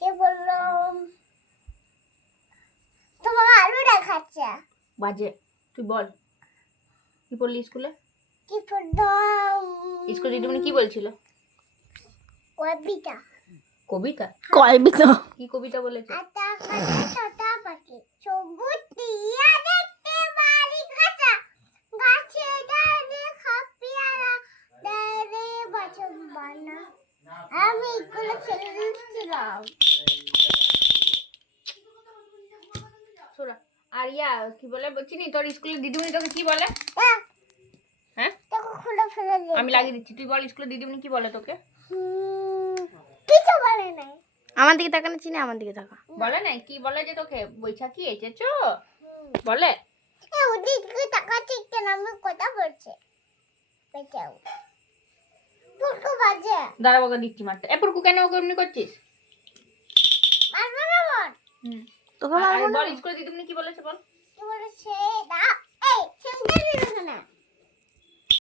কে বললো তোমার আলু দেখাচ্ছে বাজে। তুই বল কি পড়লি স্কুলে? কি পড়লাম স্কুল দিদিমণি কি বলছিল? কবিতা কবিতা? কবিতা কি কবিতা বলেছে? আটা খাটা ছোটা পাখি সবুজ দিয়া দেখতে বাড়ি খাঁচা গাছে ডালে খাপিয়ারা ডালে বাছন বানা আমি স্কুলে খেলছিলাম সোরা আর ইয়া কি বলে বলছিনি তোর স্কুলে দিদিমণি তোকে কি বলে? হ্যাঁ তোকে খুলে ফেলে দিই আমি লাগিয়ে দিচ্ছি, তুই বল স্কুলে দিদিমণি কি বলে তোকে? কিছু বলে নাই আমার দিকে তাকানো চিনি, আমার দিকে তাকা। বলে নাই কি বলে যে তোকে বৈশাখী এসেছো বলে? এ ওদিকে তাকাচ্ছি কেন আমি কথা বলছি বেচাও ফুলকো বাজে দাঁড়া বকা দিচ্ছি মারতে। পুরকু কেন ওকে এমনি করছিস? মারবো না মন হুম তোকে আর মারবো না। বল স্কুলে দিদিমণি কি বলেছে বল? কি বলেছে দা